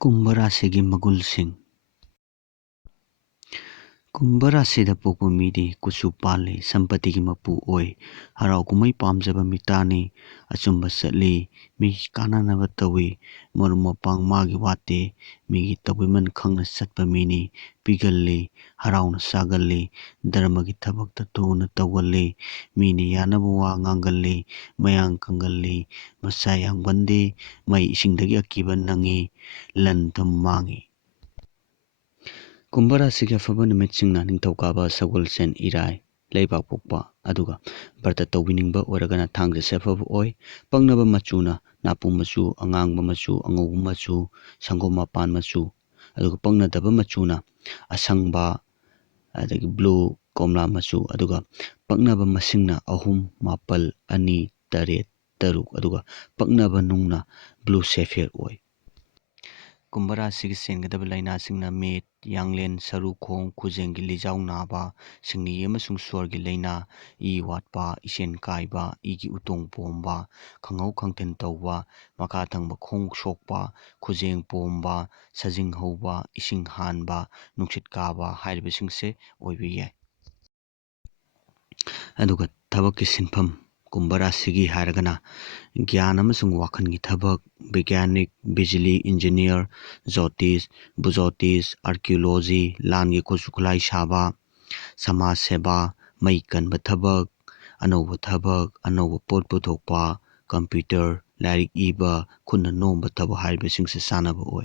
ꯀꯨꯝꯚ ꯔꯥꯁꯤꯒꯤ ꯃꯒꯨꯜꯁꯤꯡ꯫ ꯀꯨꯝꯚ ꯔꯥꯁꯤꯗ ꯄꯣꯛꯄ ꯃꯤꯗꯤ ꯀꯨꯠꯁꯨ ꯄꯥꯜꯂꯤ, ꯁꯝꯄꯇꯤꯒꯤ ꯃꯄꯨ ꯑꯣꯏ, ꯍꯔꯥꯎ ꯀꯨꯝꯍꯩ ꯄꯥꯝꯖꯕ ꯃꯤꯇꯥꯅꯤ, ꯑꯆꯨꯝꯕ ꯆꯠꯂꯤ, ꯃꯤꯒꯤ ꯀꯥꯟꯅꯅꯕ ꯇꯧꯏ, ꯃꯔꯨꯞ ꯃꯄꯥꯡ ꯃꯥꯒꯤ ꯋꯥꯠꯇꯦ, ꯃꯤꯒꯤ ꯇꯧꯕꯤꯃꯟ ꯈꯪꯅ ꯆꯠꯄ ꯃꯤꯅꯤ, ꯄꯤꯒꯜꯂꯤ, ꯍꯔꯥꯎꯅ ꯆꯥꯒꯜꯂꯤ, ꯙꯔꯃꯒꯤ ꯊꯕꯛꯇ ꯊꯨꯅ ꯇꯧꯒꯜꯂꯤ, ꯃꯤꯅ ꯌꯥꯅꯕ ꯋꯥ ꯉꯥꯡꯒꯜꯂꯤ, ꯃꯌꯥꯡ ꯀꯪꯒꯜꯂꯤ, ꯃꯆꯥ ꯌꯥꯝꯒꯟꯗꯦ, ꯃꯩ ꯏꯁꯤꯡꯗꯒꯤ ꯑꯀꯤꯕ ꯅꯪꯉꯤ, ꯂꯟ ꯊꯨꯝ ꯃꯥꯡꯉꯤ꯫ ꯀꯨꯝꯚ ꯔꯥꯁꯤꯒꯤ ꯑꯐꯕ ꯅꯨꯃꯤꯠꯁꯤꯡꯅ ꯅꯤꯡꯊꯧꯀꯥꯕ, ꯁꯒꯣꯜꯁꯦꯟ, ꯏꯔꯥꯏ, ꯂꯩꯕꯥꯛꯄꯣꯛꯄ, ꯑꯗꯨꯒ ꯕ꯭ꯔꯇ ꯇꯧꯕꯤꯅꯤꯡꯕ ꯑꯣꯏꯔꯒꯅ ꯊꯥꯡꯖꯁꯦ ꯑꯐꯕ ꯑꯣꯏ꯫ ꯄꯛꯅꯕ ꯃꯆꯨꯅ ꯅꯥꯄꯨ ꯃꯆꯨ, ꯑꯉꯥꯡꯕ ꯃꯆꯨ, ꯑꯉꯧꯕ ꯃꯆꯨ, ꯁꯪꯒꯣꯝ ꯃꯄꯥꯟ ꯃꯆꯨ, ꯑꯗꯨꯒ ꯄꯛꯅꯗꯕ ꯃꯆꯨꯅ ꯑꯁꯪꯕ, ꯑꯗꯒꯤ ꯕ꯭ꯂꯨ, ꯀꯣꯝꯂꯥ ꯃꯆꯨ, ꯑꯗꯨꯒ ꯄꯛꯅꯕ ꯃꯁꯤꯡꯅ 3, 9, 2, 8, 6, ꯑꯗꯨꯒ ꯄꯛꯅꯕ ꯅꯨꯡꯅ ꯕ꯭ꯂꯨ ꯁꯦꯐꯤꯌꯔ ꯑꯣꯏ꯫ ꯀꯨꯝꯚ ꯔꯥꯁꯤꯒꯤ ꯆꯦꯟꯒꯗꯕ ꯂꯩꯅꯥꯁꯤꯡꯅ ꯃꯤꯠ, ꯌꯥꯡꯂꯦꯟ, ꯁꯔꯨ ꯈꯣꯡ, ꯈꯨꯖꯦꯡꯒꯤ ꯂꯤꯖꯥꯎ ꯅꯥꯕ, ꯁꯤꯡꯂꯤ ꯑꯃꯁꯨꯡ ꯁ꯭ꯋꯔꯒꯤ ꯂꯩꯅꯥ, ꯏ ꯋꯥꯠꯄ, ꯏꯆꯦꯟ ꯀꯥꯏꯕ, ꯏꯒꯤ ꯎꯇꯣꯡ ꯄꯣꯝꯕ, ꯈꯪꯍꯧ ꯈꯪꯊꯤꯟ ꯇꯧꯕ, ꯃꯈꯥ ꯊꯪꯕ ꯈꯣꯡ ꯁꯣꯛꯄ, ꯈꯨꯖꯦꯡ ꯄꯣꯝꯕ, ꯁꯖꯤꯡ ꯍꯧꯕ, ꯏꯁꯤꯡ ꯍꯥꯟꯕ, ꯅꯨꯡꯁꯤꯠ ꯀꯥꯕ ꯍꯥꯏꯔꯤꯕꯁꯤꯡꯁꯦ ꯑꯣꯏꯕ ꯌꯥꯏ꯫ ꯑꯗꯨꯒ ꯊꯕꯛꯀꯤ ꯁꯤꯟꯐꯝ ꯀꯨꯝꯚ ꯔꯥꯁꯤꯒꯤ ꯍꯥꯏꯔꯒꯅ ꯒ꯭ꯌꯥꯟ ꯑꯃꯁꯨꯡ ꯋꯥꯈꯜꯒꯤ ꯊꯕꯛ, ꯕꯤꯒ꯭ꯌꯥꯅꯤꯛ, ꯕꯤꯖꯤꯂꯤ, ꯏꯟꯖꯤꯅꯤꯌꯔ, ꯖꯣꯇꯤꯁ, ꯚꯨꯖꯣꯇꯤꯁ, ꯑꯥꯔꯀꯤꯑꯣꯂꯣꯖꯤ, ꯂꯥꯟꯒꯤ ꯈꯨꯠꯁꯨ ꯈꯨꯠꯂꯥꯏ ꯁꯥꯕ, ꯁꯃꯥꯖ ꯁꯦꯕꯥ, ꯃꯩ ꯀꯟꯕ ꯊꯕꯛ, ꯑꯅꯧꯕ ꯄꯣꯠ ꯄꯨꯊꯣꯛꯄ, ꯀꯝꯄ꯭ꯌꯨꯇꯔ, ꯂꯥꯏꯔꯤꯛ ꯏꯕ, ꯈꯨꯠꯅ ꯅꯣꯝꯕ ꯊꯕꯛ ꯍꯥꯏꯔꯤꯕꯁꯤꯡꯁꯦ ꯆꯥꯟꯅꯕ ꯑꯣꯏ꯫